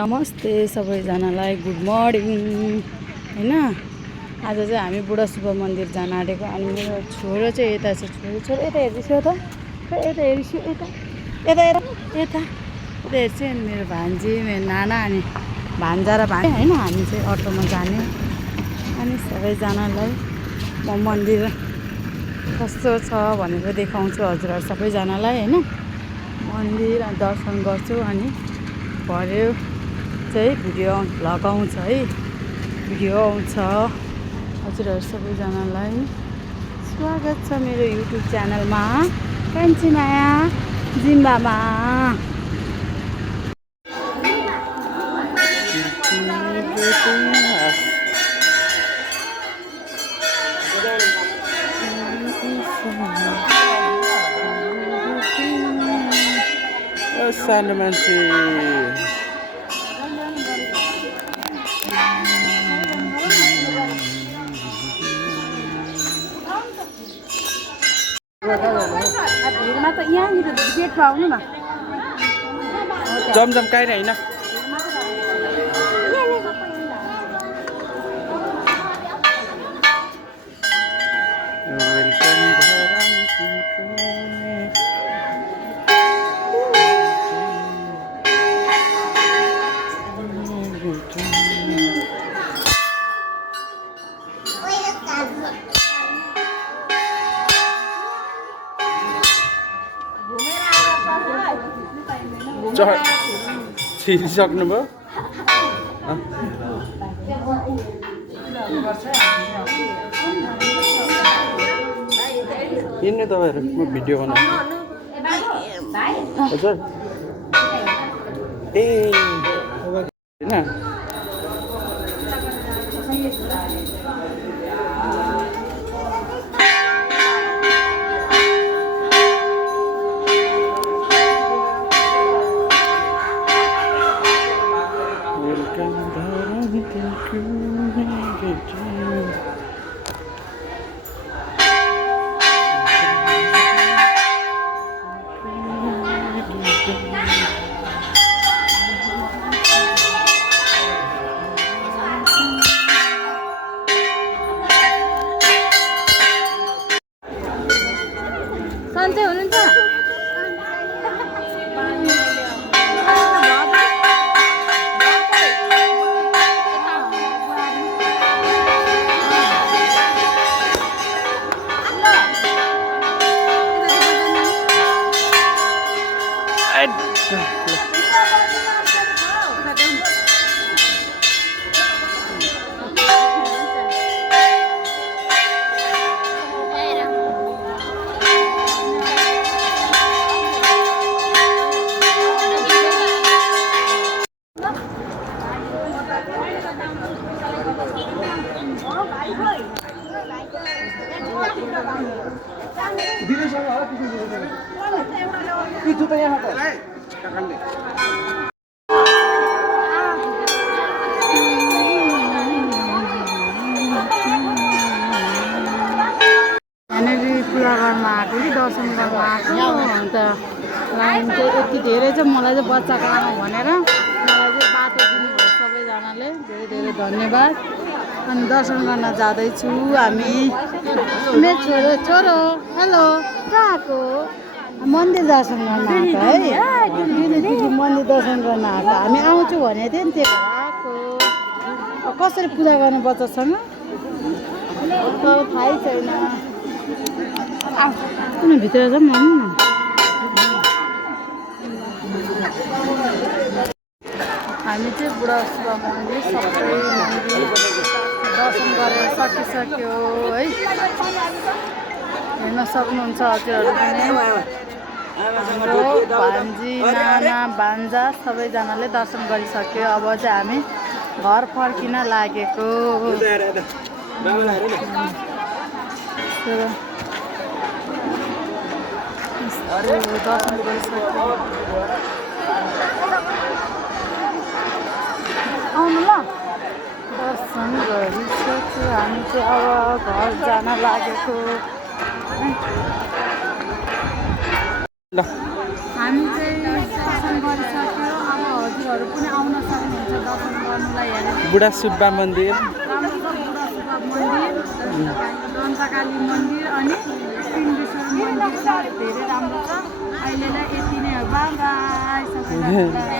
नमस्ते सबैजनालाई good morning हैन। आज चाहिँ हामी बुढा सुब्बा मन्दिर जान आँटेको अनि मेरो छोरो चाहिँ यता छ। छोरो यता हेर्दैछु त यता हेर्छु यता यता हेर यता हेर्छु अनि मेरो भान्जी मेरो नाना अनि भान्जा र भाइ हैन। हामी चाहिँ अटोमा जाने अनि सबैजनालाई म मन्दिर कस्तो छ भनेर देखाउँछु हजुरहरु सबैजनालाई हैन। मन्दिर दर्शन गर्छु अनि भरे चाहिँ भिडियो लगाउँछ है, भिडियो आउँछ। हजुरहरु सबैजनालाई स्वागत छ मेरो युट्युब च्यानलमा कान्छी माया जिम्बामा। सानो मान्छे भिडमा त यहाँनिर गेटमा आउनु न। जमजम काहीँ होइन। छिरिसक्नुभयो हिँड्ने तपाईँहरू म भिडियो बनाउँछु हजुर ए होइन। सन्चै हुनुहुन्छ? पूजा गर्न आएको कि दर्शन गर्न आएको अन्त लाइन चाहिँ यति धेरै चाहिँ मलाई चाहिँ बच्चाको आमा भनेर मलाई चाहिँ बाटो दिनुभयो सबैजनाले धेरै धेरै धन्यवाद। अनि दर्शन गर्न जाँदैछु हामी। मेरो छोरो हेलो कहाँ आएको? मन्दिर दर्शन गर्न आएको है। दिदी मन्दिर दर्शन गर्न आएको हामी आउँछु भनेको थियौँ नि त्यही भएर आएको। कसरी पूजा गर्ने बच्चासँग तर थाहै छैन। किन भित्र जाऊँ न। हामी चाहिँ बुढा सुब्बा मन्दिर सबै मन्दिर दर्शन गरेर सकिसक्यो है। हेर्न सक्नुहुन्छ हजुरहरू पनि। हाम्रो भान्जी नाना भान्जा सबैजनाले दर्शन गरिसक्यो। अब चाहिँ हामी घर फर्किन लागेको। दर्शन गरिसक्यो। आउनु ल। दर्शन गरिसक्यो हामी चाहिँ अब घर जान लागेको। हामी चाहिँ दर्शन गरिसक्यो। अब हजुरहरू पनि आउन सक्नुहुन्छ दर्शन गर्नुलाई हेरेर। बुढा सुब्बा मन्दिर राम्रो छ बुढा सुब्बा मन्दिर, दन्तकाली मन्दिर अनि पिण्डेश्वर मन्दिर छ, धेरै राम्रो छ। अहिलेलाई यति नै हो। बाई बाई सबैलाई।